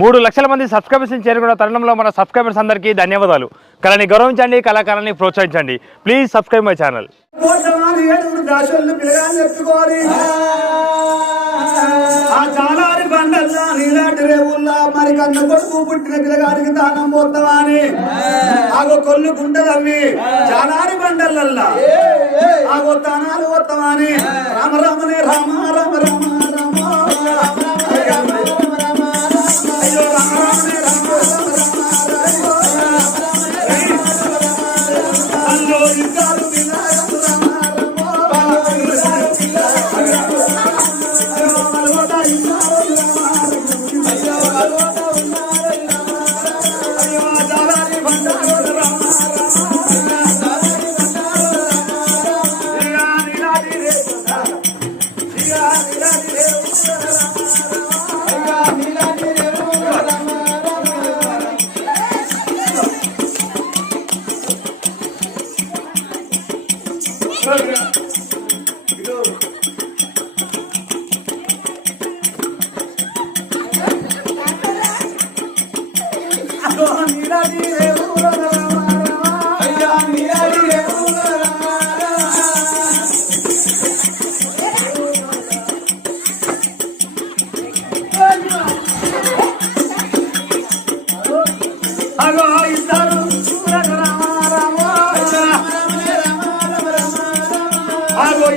3 లక్షల మంది సబ్స్క్రైబర్స్ చేరుకున్న తరుణంలో మన సబ్స్క్రైబర్స్ అందరికీ ధన్యవాదాలు. కళని గౌరవించండి, కళాకారాన్ని ప్రోత్సహించండి. Please subscribe my channel. మరి కన్న కొడుకు పుట్టిన పిల్లగాడికి దానం పోతామని ఆగో కొల్లు గుంటలవి చాలారి బండలల్లా ఆగో తానాలు పోతామని రామ రామనే రామ రామ రామ రామ అయ్యో రామ రామనే రామ అల్లో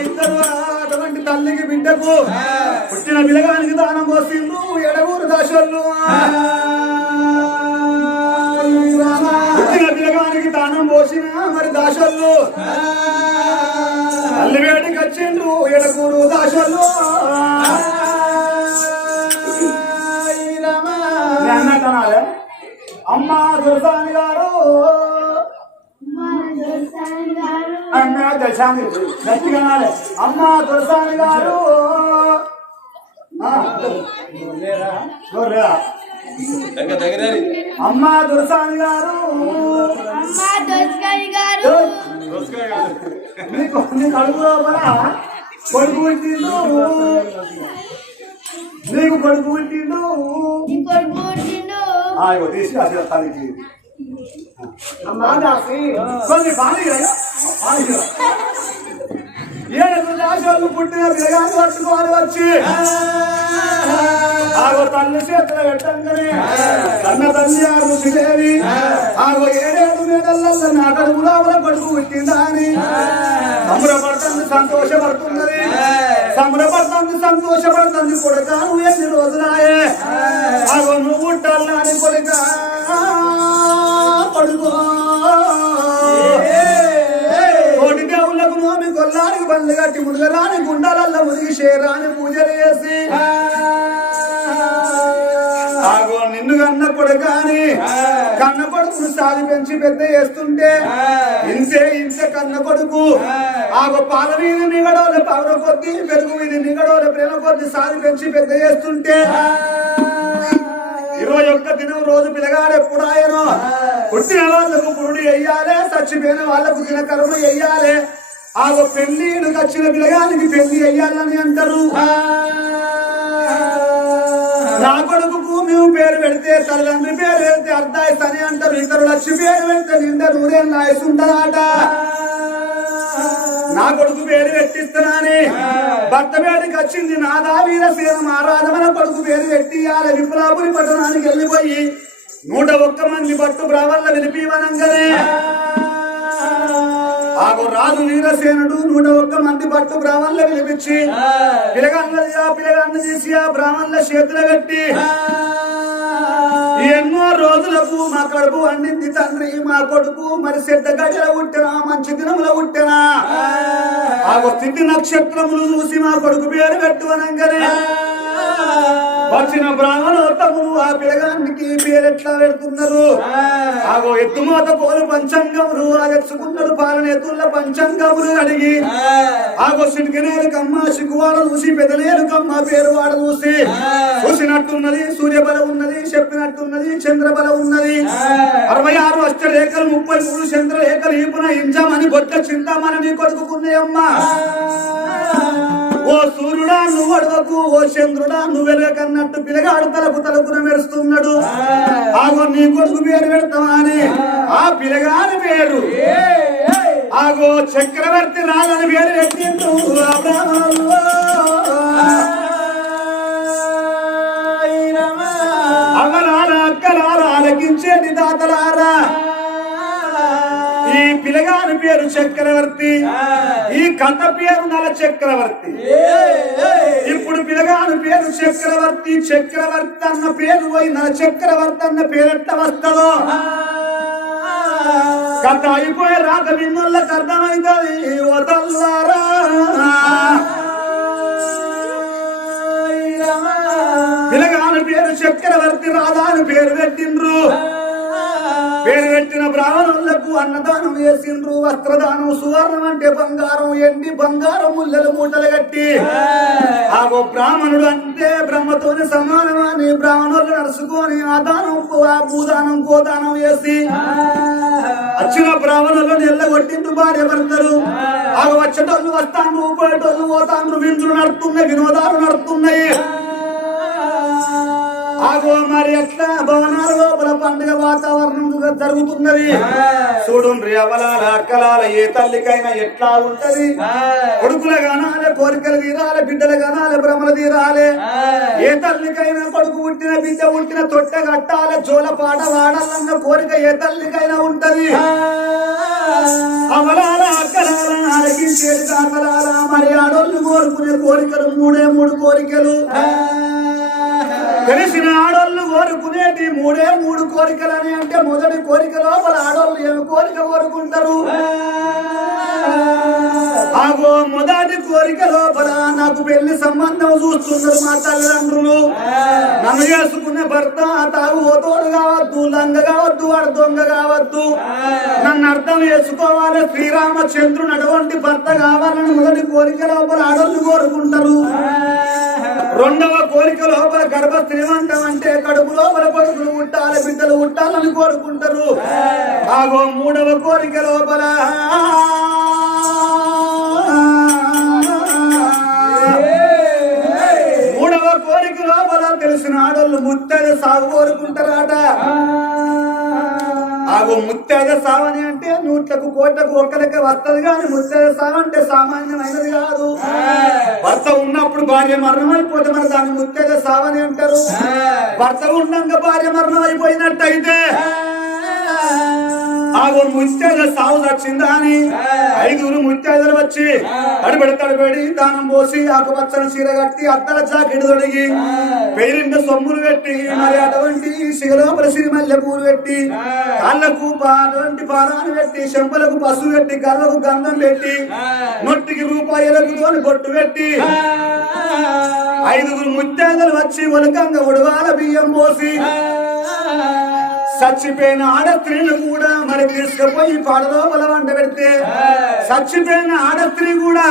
ఇద్దరు తల్లికి బిడ్డకు పుట్టిన పిల్లగానికి దానం పోసిండు ఎడగూరు దాసోళ్ళు పుట్టిన పిల్లగానికి దానం పోసిన మరి దాసోళ్ళు తల్లి వేడికి వచ్చిండ్రు ఎడగూరు దాసోళ్ళు అన్నట్టనాలే అమ్మ దుర్సాని గారు అమ్మ దశాని గట్టిగానాలే అమ్మ దుర్సాని గారు అమ్మ దుర్సాని గారు నీకు అడుగు లోపల కొడుకు పుట్టిండు నీకు కొడుకు పుట్టిండు తీసి అసలు తల్లికి ఏడు పుట్టిన పిల్లగాని పట్టుకోవాలి వచ్చి ఆగో తల్లి చేతులు పెట్టంగానే కన్న తల్లి ఆ ఋషిదేవి ఆగో 7 నెలల నా కడుపులో కొడుకు పుట్టిందా అని సంబరపడుతుంది, సంతోషపడుతున్నది. సంతోషపడుతుంది కొడుక నువ్వు ఎన్ని రోజులాయే ఆగో నువ్వు పుట్టాలని కొడుక కోటి దేవుళ్ళకు నోమి కొల్లానికి బండ్లు కట్టి మునుగరాని గుండాలల్ల మునిగి షేరాని పూజలు చేసి ఆగో నిన్ను కన్న కొడుకాని కన్న కొడుకును సాది పెంచి పెద్ద చేస్తుంటే ఇంతే కన్న కొడుకు ఆగో పాల మీద నిగడోల పవర కొద్ది పెరుగు మీద నిగడోల ప్రేమ కొద్ది సాది పెంచి పెద్ద చేస్తుంటే 21 దినం రోజు పిల్లగాడు ఎప్పుడు ఆయనో పుట్టిన వాళ్ళకు పురుడు వెయ్యాలి, చచ్చిపోయిన వాళ్ళకు దినకర్మ వెయ్యాలి. ఆగో పెళ్లిడు వచ్చిన పిల్లగానికి పెళ్లి వెయ్యాలని అంటారు. నా కొడుకు మేము పేరు పెడితే తల్లిదండ్రి పేరు పెడితే అర్ధాయిస్ అని అంటారు. ఇతరులు వచ్చి పేరు పెడితే నిండా 100 ఏళ్ళ ఆయుసు ఉంటదాట. నా కొడుకు పేరు పెట్టిస్తున్నాని భర్త పేరుకి వచ్చింది నాదా వీరసేన మహారాజమన కొడుకు పేరు పెట్టి ఆల విప్లాపురి పట్టణానికి వెళ్ళిపోయి 101 మంది భట్టు బ్రాహ్మణుల విలిపివనంగానే ఆగో రాజు వీరసేనుడు 101 మంది భట్టు బ్రాహ్మణుల విలిపించి పిల్లగాన్ని తీసి ఆ బ్రాహ్మణుల చేతులు పెట్టి ఎన్నో రోజులకు మా కడుపు వండింది తండ్రి, మా కొడుకు మరి చెడ్డ గడిలో పుట్టినా మంచి దినములో పుట్టినా ఆగో స్థితి నక్షత్రములు చూసి మా కొడుకు పేరు పెట్టువనంగానే వచ్చిన బ్రాహ్మణోత్తములు ఆ పిల్లగానికి పేరెట్లా పెడుతున్నారు. ఆగో ఎత్తుమోత పోలు పంచాంగములు ఆ తెచ్చుకున్నారు పాలనేతుల పంచాంగములు అడిగి ఆగో సిటికనేరుకమ్మ సిగ్గువాడ చూసి పెదనేరుకమ్మ పేరు వాడ చూసి చూసినట్టున్నది. సూర్యబలం ఉన్నది, చెప్పినట్టున్నది, చంద్రబలం ఉన్నది. 66 అష్టరేఖలు 33 చంద్రరేఖలు ఈపున ఇంజమని బొట్ట చింతామని నీ కొడుకున్నాయమ్మా. ఓ సూర్యుడా నువ్వు అడవకు, ఓ చంద్రుడా నువ్వు వెలగకన్నట్టు పిల్లగాడు తలుపున మెరుస్తున్నాడు. నీ కొడుకు పేరు పెడతామని ఆ పిల్లగాని పేరు ఆగో చక్రవర్తి రాజని పేరు పెట్టిండు ఆ బ్రాహ్మణులు. అమ్మలారా అక్కలారా ఆలకించేది దాతలారా ఈ పిల్లగాని పేరు చక్రవర్తి, ఈ కథ పేరు నల చక్రవర్తి. ఇప్పుడు పిల్లగాని పేరు చక్రవర్తి, చక్రవర్తి అన్న పేరు పోయి నల చక్రవర్తి అన్న పేరెట్ట వస్తుందో కథ అయిపోయే రాక విన్నోళ్ళకి అర్థమైంది. వదల్లారా పిల్లగాని పేరు చక్రవర్తి, రాధాని పేరు పెట్టిండ్రు. పేరు పెట్టిన బ్రాహ్మణులకు అన్నదానం చేసిండ్రు. వస్త్రదానం, సువర్ణం అంటే బంగారం, ఎండి బంగారం ముల్లలు మూటలు కట్టి ఆగో బ్రాహ్మణుడు అంటే బ్రహ్మతోని సమానమని బ్రాహ్మణులు నడుచుకొని ఆ దానం ఆ భూదానం గోదానం చేసి వచ్చిన బ్రాహ్మణులను ఎల్లగొట్టిండ్రు భార్య భర్తలు. ఆగో వచ్చేటోళ్ళు వస్తాండ్రు, పోయేటోళ్ళు పోతాండ్రు, విందులు నడుతున్నాయి, వినోదాలు నడుస్తున్నాయి. ఆగో మరి ఎట్లా భవనాల లోపల పండుగ వాతావరణం జరుగుతున్నది. చూడుండ్రి అవలాల అక్కలాల ఏ తల్లికైనా ఎట్లా ఉంటది. కొడుకుల గానాలే కోరికలు తీరాలి, బిడ్డల గానాలే భ్రమలు తీరాలి. ఏ తల్లికైనా కొడుకు పుట్టిన బిడ్డ పుట్టిన తొట్టె కట్టాలి, జోల పాట వాడాలన్న కోరిక ఏ తల్లికైనా ఉంటది. అవలాల అక్కలాల ఆలకించేది కాకలాల మరి ఆడోళ్ళు కోరుకునే కోరికలు మూడే మూడు కోరికలు. తెలిసిన ఆడోళ్ళు కోరుకునేటి మూడే మూడు కోరికలని అంటే మొదటి కోరిక లోపల ఆడోళ్ళు ఏమి కోరిక కోరుకుంటారు. ఆగో మొదటి కోరిక లోపల నాకు పెళ్లి సంబంధం చూస్తున్నారు మా తల్లిదండ్రులు. నన్ను చేసుకునే భర్త తాగుబోతోడు కావద్దు, లంగ కావద్దు, వాడు దొంగ కావద్దు, నన్ను అర్థం చేసుకోవాలి, శ్రీరామచంద్రుని అటువంటి భర్త కావాలని మొదటి కోరిక లోపల ఆడోళ్ళు కోరుకుంటారు. రెండవ కోరిక లోపల గర్భ శ్రీమంతం అంటే కడుపు లోపల కొడుకులు పుట్టాలి, బిడ్డలు పుట్టాలని కోరుకుంటారు. ఆగో మూడవ కోరిక లోపల తెలిసిన ఆడోళ్ళు ముత్తైద సాగు కోరుకుంటారట. ఆగో ముత్తైద సావని అంటే నూట్లకు కోట్లకు ఒక్కలకే వస్తది కానీ ముత్తైద సాగు అంటే సామాన్యమైనది కాదు. భర్త ఉన్నప్పుడు భార్య మరణం అయిపోతే మరి దాన్ని ముత్తైద సావని అంటారు. భర్త ఉండగా భార్య మరణం అయిపోయినట్టయితే ఆగో ముత్తైద సాగు వచ్చిందా అని ఐదుగురు ముత్తైదలు వచ్చి తడిబడి దానం పోసి ఆకుపచ్చని చీర కట్టి అద్దల జాకెట్ తొడిగి పేరిండ సొమ్ములు పెట్టి మరి అటువంటి శిగలోపల సిరిమల్లె పూలు పెట్టి కాళ్ళకు పాలంటి పాలాన్ని పెట్టి చెంపలకు పసుపు పెట్టి గల్లకు గంధం పెట్టి నొట్టికి రూపాయలకు తోని బొట్టు పెట్టి ఐదుగురు ముత్తైదలు వచ్చి ఒలకంగా ఉడవాల బియ్యం పోసి చచ్చిపోయిన ఆడస్త్రీలు కూడా మరి తీసుకుపోయి పాడలోపల వంట పెడితే చచ్చిపోయిన ఆడస్త్రీ కూడా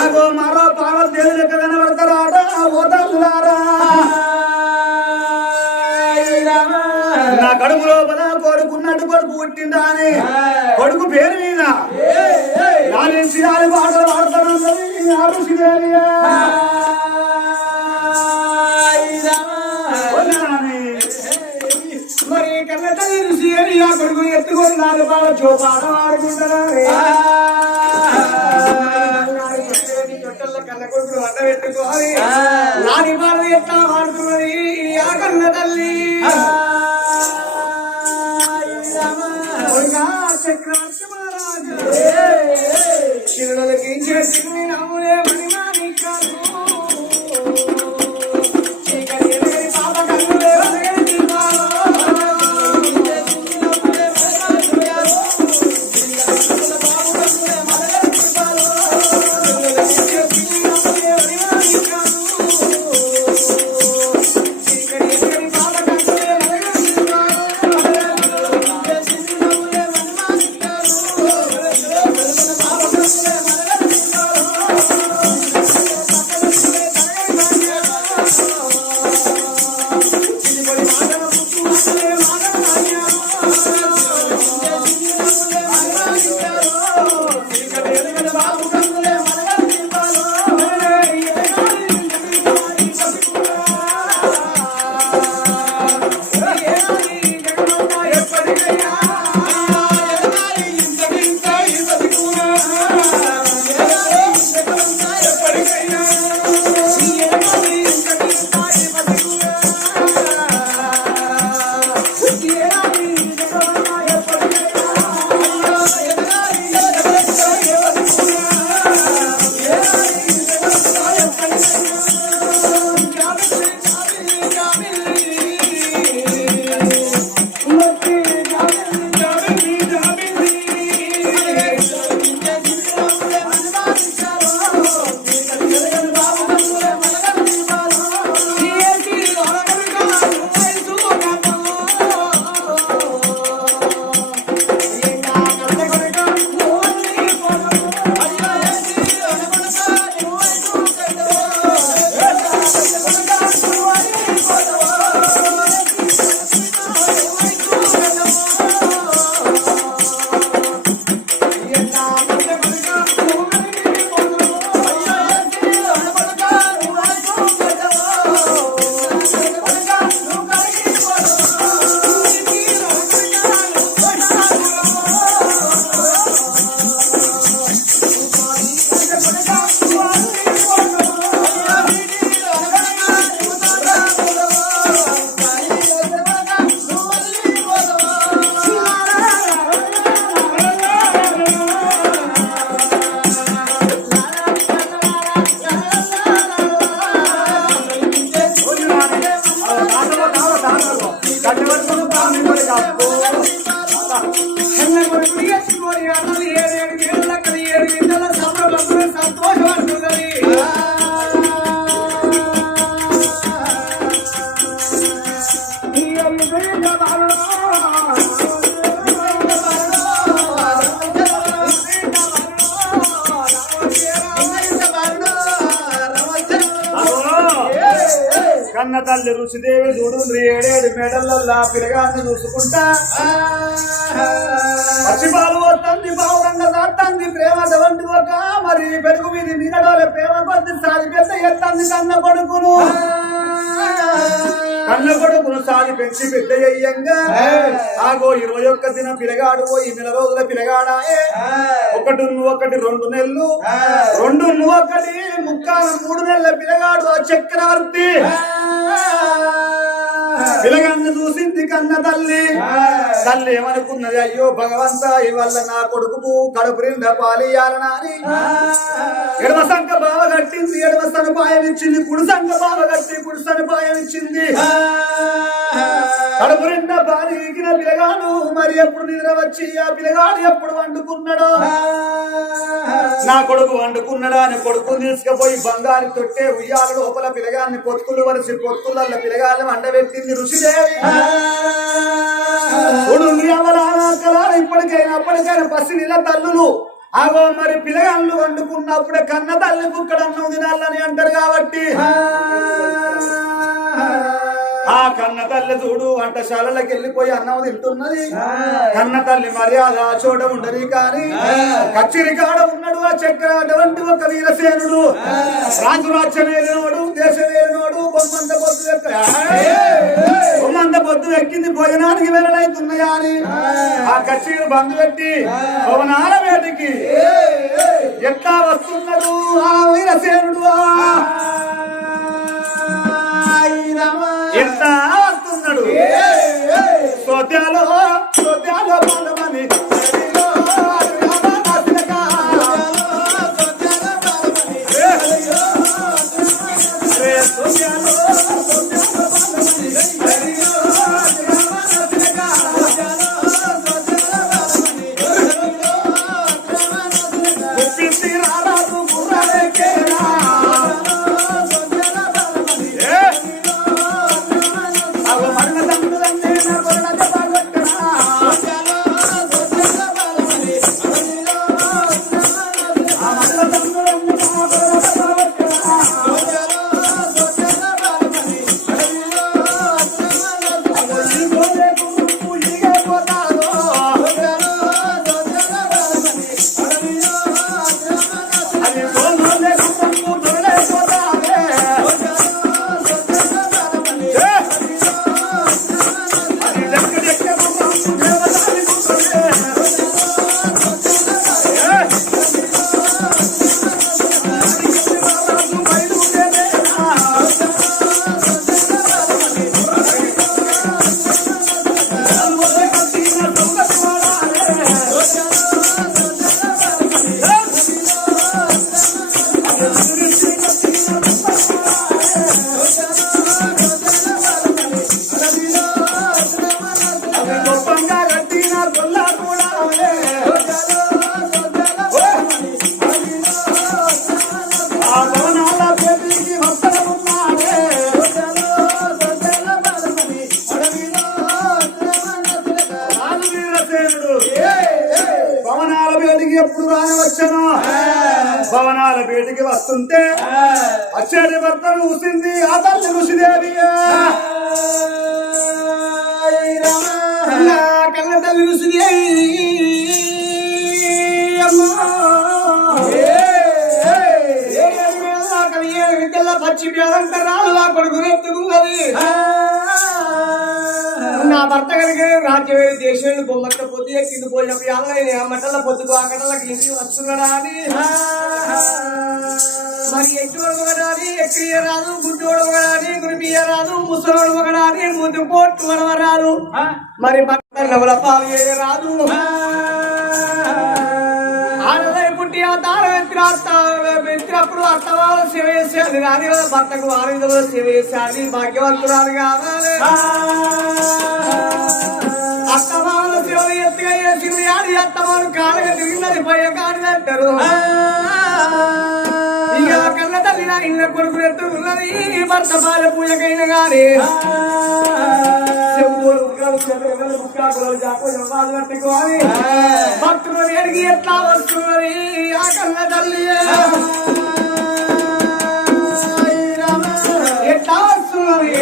ఆగో మరో పార్వతీదేవి లెక్క కనబడతారాట. ఓదల్లారా నా కడుపు లోపల కొడుకున్నట్టు కొడుకు పుట్టిందా అని కొడుకు పేరు మీద నాలుగు పాటలు పాడతాను మరి కన్న తల్లి ఋషి అని ఆ కొడుకు ఎత్తుకొని నాలుగు పాట చోపాట ఆడుకుంటారా. కన్న కొడుకులు వంట పెట్టుకోవాలి, నాని పాట ఎట్లా ఆడుతున్నది ఆ కన్న తల్లి. చక్రవర్తి మహారాజు చిరులకి చేసి నవ్వులే మణిమాని కాదు కన్న తల్లి ఋషిదేవి చూడు ఏడేడు మేడలల్లా పిల్లగాన్ని చూసుకుంటా పచ్చిపాలు వస్తుంది పావురంగా దాస్తుంది ప్రేమ వంటి ఒక మరి పెరుగు మీద నిగడోలే ప్రేమ కొద్ది సాది పెద్ద ఎత్తంది కన్న కొడుకును సాది పెంచి పెద్ద అయ్యంగా ఆగో 21 దిన పిల్లగాడు పోయి 1 రోజుల పిల్లగాడాయే ఒకటి 2 నెలలు 2 ముక్కాల 3 నెలల పిల్లగాడు ఆ చక్రవర్తి పిల్లగాన్ని చూసింది కన్న తల్లి ఏమనుకున్నది అయ్యో భగవంత ఇవల్ల నా కొడుకు కడుపు నిండా పాలియాలనా అని ఎడమ సంఖ బావ కట్టింది ఎడమ సదుపాయం ఇచ్చింది కుడి సంఖ బావ కట్టి కుడి సదుపాయం ఇచ్చింది కడుపు నిండా పాలి ఈగిన పిల్లగాడు మరి ఎప్పుడు నిద్ర వచ్చి ఆ పిల్లగాడు ఎప్పుడు వండుకున్నాడో నా కొడుకు వండుకున్నాడా అని కొడుకు తీసుకుపోయి బంగారు తొట్టే ఉయ్యాల లోపల పిల్లగాన్ని పొత్తులు వరిసి పొత్తుల పిల్లగాన్ని వండబెట్టింది ఋషిదేవి ఇప్పటికైనా పసి నీళ్ళ తల్లులు ఆగో మరి పిల్లగాళ్ళు వండుకున్నప్పుడే కన్న తల్లి కుక్కడన్నం తినాలని అంటారు కాబట్టి ఆ కన్న తల్లి చూడు వంటశాలకి వెళ్ళిపోయి అన్నం తింటున్నది కన్న తల్లి మర్యాద చోట ఉండదు కానీ కచ్చిరి కాడ ఉన్నాడు ఆ చక్ర అటువంటి ఒక వీరసేనుడు రాజురాజ్యం వేలినోడు దేశం వేలినోడు బొమ్మంత పొద్దు ఎక్కింది భోజనానికి వెళ్ళడైతున్నాయా అని ఆ కచ్చిరి బంధు పెట్టి భవనాల వేటికి ఎట్లా వస్తున్నాడు ఆ వీరసేనుడు ఎంత వస్తున్నాడు సోత్యాలో బాలమని భవనాల బయటికి వస్తుంటే అచ్చడి భర్తను చూసింది ఆ తల్లి ఋషిదేవి తల్లి రుసుదేవి పచ్చి పేదంతరాలు నా కొడుకు ఎత్తుకున్నది నా భర్త కనుక రాజ్యం దేశంలో బొమ్మట్ల పొద్దు ఎక్కింది పోయినప్పుడు అల్లైన మట్టల పొద్దుకు అక్కడలకి ఇంటికి వస్తున్నాడా అని మరి ఎట్టువడు ఒకడాని ఎక్కియ రాదు గుడ్డోడు ఒకడాని గురిపియ రాదు ముసలోడు ఒకడాని ముందు పోట్టు వడవరాదు మరి భర్త పాలు రాదు ఆడలై పుట్టి ఆ తారం ఎత్తినప్పుడు అత్తవాళ్ళు సేవ చేసేది రాని భర్తకు ఆరోగ్యంలో సేవ చేసేది భాగ్యవంతురాలు కావాలి అత్తమాల సేవలు ఎత్తుగా చేసింది అని అత్తమాలు కాళ్ళగా తిరిగినది పయ్య కాని అంటారు ఇక కన్న తల్లి నా ఇళ్ళ కొడుకు ఎత్తుకున్నది భర్త బాల పూజకైన గాని భక్తులు ఎడిగి ఎట్లా వస్తున్నది ఆ కన్న తల్లి ఎట్లా వస్తున్నది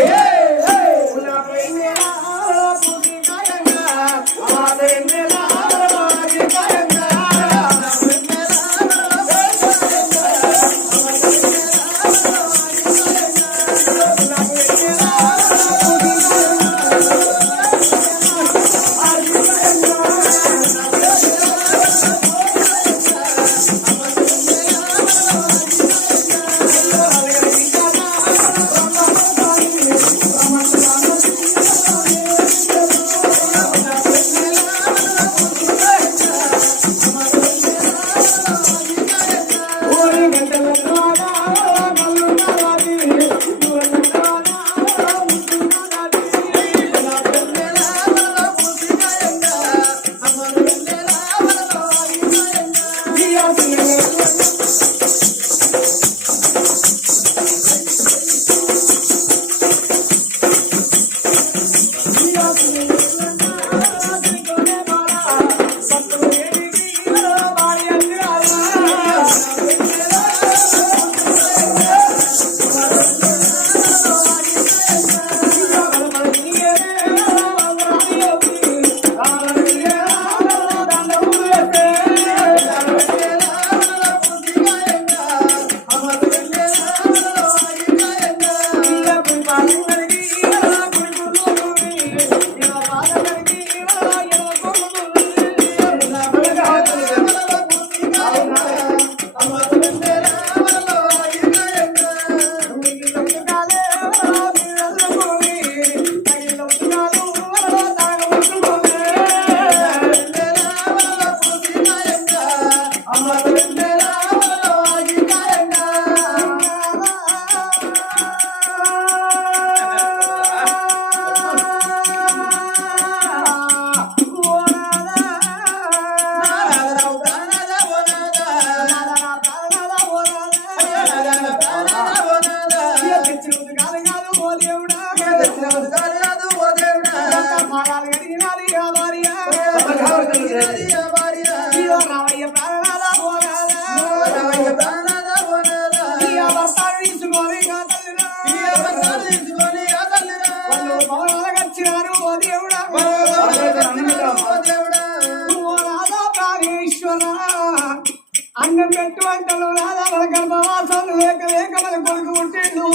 అన్నం పెట్టు వంటలు రాదా మన గర్భవాసాలు లేక లేక మన కొడుకు పుట్టిండు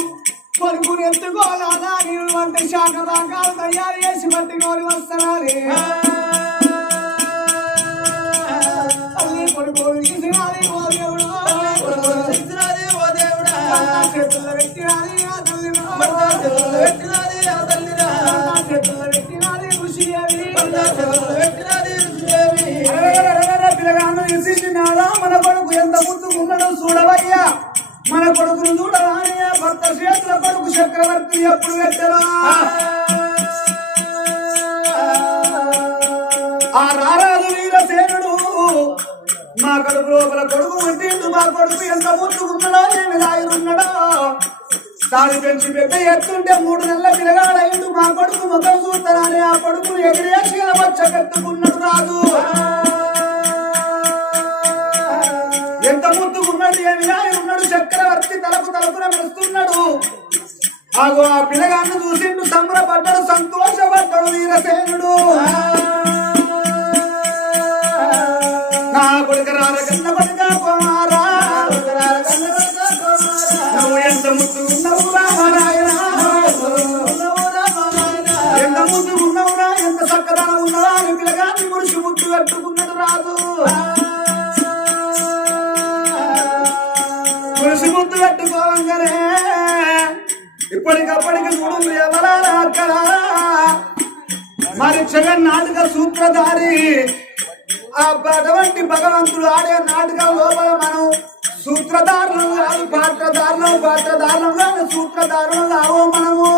కొడుకుని ఎత్తుకోవాలా నేను వంట శాఖ రకాలు తయారు చేసి పట్టుకొని వస్తున్నాను తల్లి కొడుకు తీసినాది ఓ దేవుడు చేతుల్లో పెట్టినాది ఆ చేతుల్లో పెట్టినాది ఋషి పిల్లగాను తీసినాడా మన కొడుకు ఎంత ముందుకున్నాడో చూడవయ్యా మన కొడుకును చూడరానియా భర్త చేతుల కొడుకు చక్రవర్తి ఎప్పుడు పెట్టరా ఆ రారాజు వీరసేనుడు మా కడుపు లోపల కొడుకు పుట్టిండు మా కొడుకు ఎంత ముందుకున్నాడో ఏమి రాయున్నాడో తాను పెంచి పెద్ద ఎత్తుంటే 3 నెలల పిల్లగాడైండు మా కొడుకు ముఖం చూస్తారని ఆ కొడుకును ఎగిరేసి వచ్చపెట్టుకున్నాడు రాజు ఎంత ముద్దుకున్నాడు ఏమి ఉన్నాడు చక్రవర్తి తలుపున మెరుస్తున్నాడు ఆగో ఆ పిల్లగాన్ని చూసిండు సంబరపడ్డాడు సంతోషపడ్డాడు వీరసేనుడు కట్టుకున్నాడు రాజు తులసి ముద్దు కట్టుకోవంగానే ఇప్పటికప్పటికి చూడు ఎవరారా అక్కడ మరి జగన్నాటక సూత్రధారి అటువంటి భగవంతుడు ఆడే నాటకం లోపల మనం సూత్రధారులు కాదు పాత్రధారులు కాదు సూత్రధారులు కావు మనము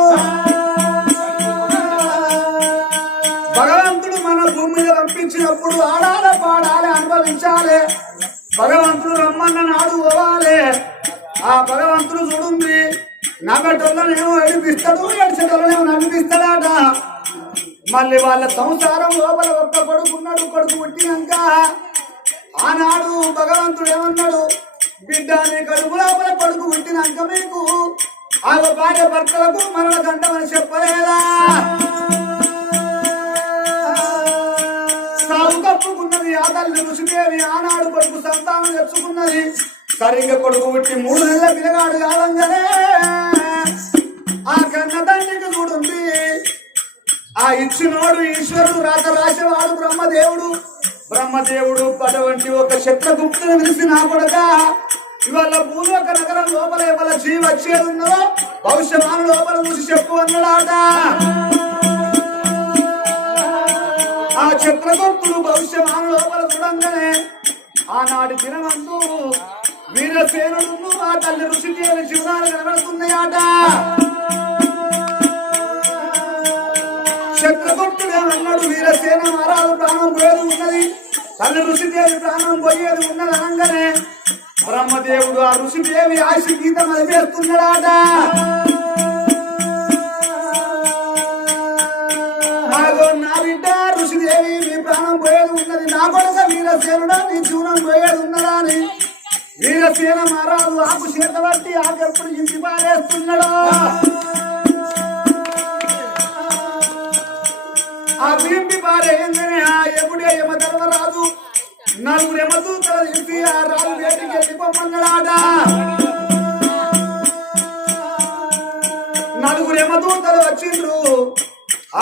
భగవంతుడు మన భూమి మీద పంపించినప్పుడు ఆడాలి పాడాలి అనుభవించాలి భగవంతుడు రమ్మన్న నాడు పోవాలి ఆ భగవంతుడు చూడుంది నగటోళ్ళనేమో ఏడిపిస్తాడు ఏడ్చేటోళ్ళనేమో నడిపిస్తాడట మళ్ళీ వాళ్ళ సంసారం లోపల ఒక్క కొడుకున్నాడు కొడుకు పుట్టినాక ఆనాడు భగవంతుడు ఏమన్నాడు బిడ్డ నీ కడుపు లోపల కొడుకు పుట్టినాక మీకు ఆ భార్య భర్తలకు మరణ దండమని చెప్పలేదా సాగు కప్పుకున్నది ఆ తల్లి ఋషిదేవి ఆనాడు కొడుకు సంతానం తెచ్చుకున్నది సరిగ్గా కొడుకు పుట్టి 3 నెలల పిల్లగాడు కావంగానే ఆ కన్న తండ్రికి చూడుంది ఆ ఇచ్చినోడు ఈశ్వరుడు రాత రాసేవాడు బ్రహ్మదేవుడు అటువంటి ఒక చిత్రగుప్తుని పిలిచి నా కొడక ఇవాళ భూలోక నగరం లోపల ఇవాళ జీవి వచ్చేది ఉన్నదో భవిష్యమాన లోపల చూసి చెప్పు అన్నాడాట ఆ చిత్రగుప్తుడు భవిష్యమాన లోపల చూడంగానే ఆనాటి దినమందు వీరసేనుడు ఆ తల్లి ఋషిదేవి జీవనాలు కనబడుతున్నాయట చక్రభక్తుడేమన్నాడు వీరసేన మహారాజు ప్రాణం పోయేది ఉన్నది తల్లి ఋషిదేవి ప్రాణం పోయేది ఉన్నది అనగానే బ్రహ్మదేవుడు ఆ ఋషిదేవి ఆశ గీతం అనిపేస్తున్నాడాట నా బిడ్డ ఋషిదేవి నీ ప్రాణం పోయేది ఉన్నది నా కొడుక వీరసేనుడా నీ జీవనం పోయేది ఉన్నదా అని వీరసేన మహారాజు ఆకు చేత బట్టి ఆకెప్పుడు ఇంటి పారేస్తున్నాడు ఆ ఇంటి పారేయంగానే ఆ ఎప్పుడే యమ ధర్మరాజు 4 యమదూతలు ఇంటి ఆ రాజు వేటికి వెళ్ళిపోమన్నాడాట 4 యమదూతలు వచ్చిండ్రు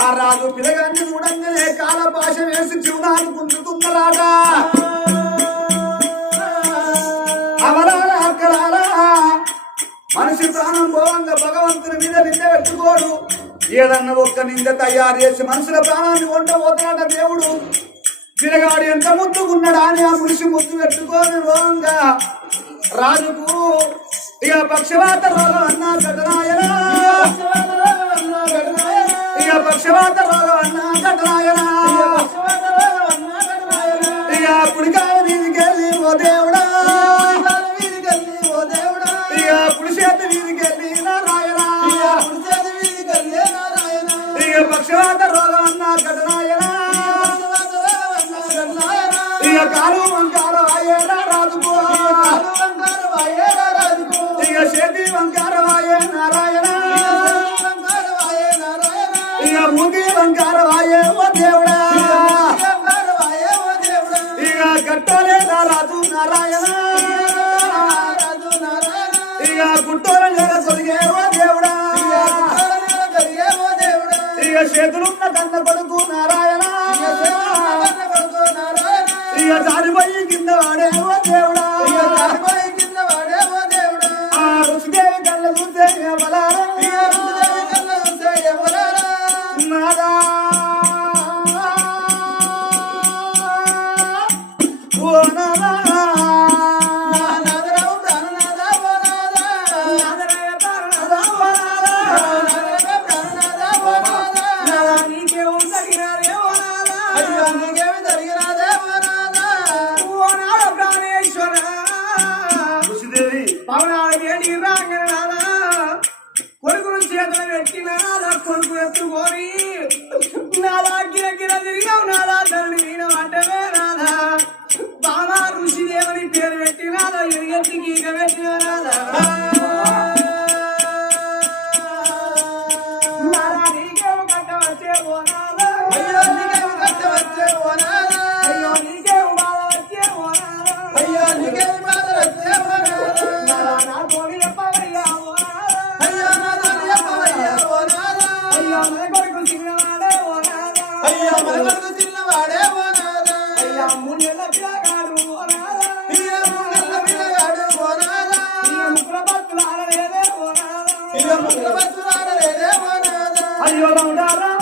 ఆ రాజు పిల్లగాన్ని చూడంగానే కాల భాష వేసి జీవనాన్ని గుంజుతున్నారాట అవరాలా అక్కడాలా మనిషి ప్రాణం పోవంగా భగవంతుని మీద నింద పెట్టుకోడు ఏదన్నా ఒక్క నింద తయారు చేసి మనుషుల ప్రాణాన్ని ఉండబోతున్నాడ దేవుడు తిరగాడు ఎంత ముద్దుకున్నాడా అని ఆ మనిషి ముద్దు పెట్టుకోని రోగంగా రాజుకు ఇక పక్షవాత రోగం అన్నా ఘటనాయనా ఇక పక్షవాత రోగం అన్నా ఘటనాయనా ఇక పుడికాయ వీధికెళ్ళి ఓ దేవుడా ఇక పుడిచేత వీధికెళ్ళి నారాయణ ఇక పక్షవాత రోగం అన్నా ఘటనాయనా ఇక కాలు వంకార వాయేనా రాజుకో ఇక చేతి వంకార వాయే నారాయణ ఇక మూతి వంకార వాయే ఓ దేవుడా ఇక గట్టోలే రాజు నారాయణ ఇక గుట్టోల నేల తొలిగే ఓ దేవుడా ఇక చేతులున్న కన్న కొడుకు నారాయణ ఇక జారిపోయి కింద వాడే ఓ దేవుడా ఆ ఋషిదేవి కళ్ళ చూస్తే నాదా ఓ నాదా కొడుకును చేతులు పెట్టినా కొడుకు ఎత్తుకొని నాలా గిరగిర తిరిగావు నాలా తల్లి నేను అంటవే రాదా బాగా ఋషిదేవుని పేరు పెట్టినాదా ఎరిగెత్తి గీక పెట్టినా రాదా నీకేమో కట్టవచ్చే ఓ నాదా అయ్యో నీకేమో కట్టవచ్చే ఓ నాదా అయ్యో నీకేమో బాధ వచ్చే ఓ నాదా అయ్యో నీకేమో బాధ వచ్చే ఓ నాదా నా తోడి చెప్పవయ్యా ఓ అయ్యో మన కొడుకు చిన్నవాడే ఓ నాదా అయ్యో మన కొడుకు చిన్నవాడే ఓ నాదా మూడేళ్ళ పిల్లగాడు ఓనాదా మూడేళ్ళ పిల్లగాడు ఓనాదా ముగ్గుల బతులాడలేదే ఓనాదా ముగ్గుల బతులాడలేదే ఓనాదా అయ్యో రౌండారా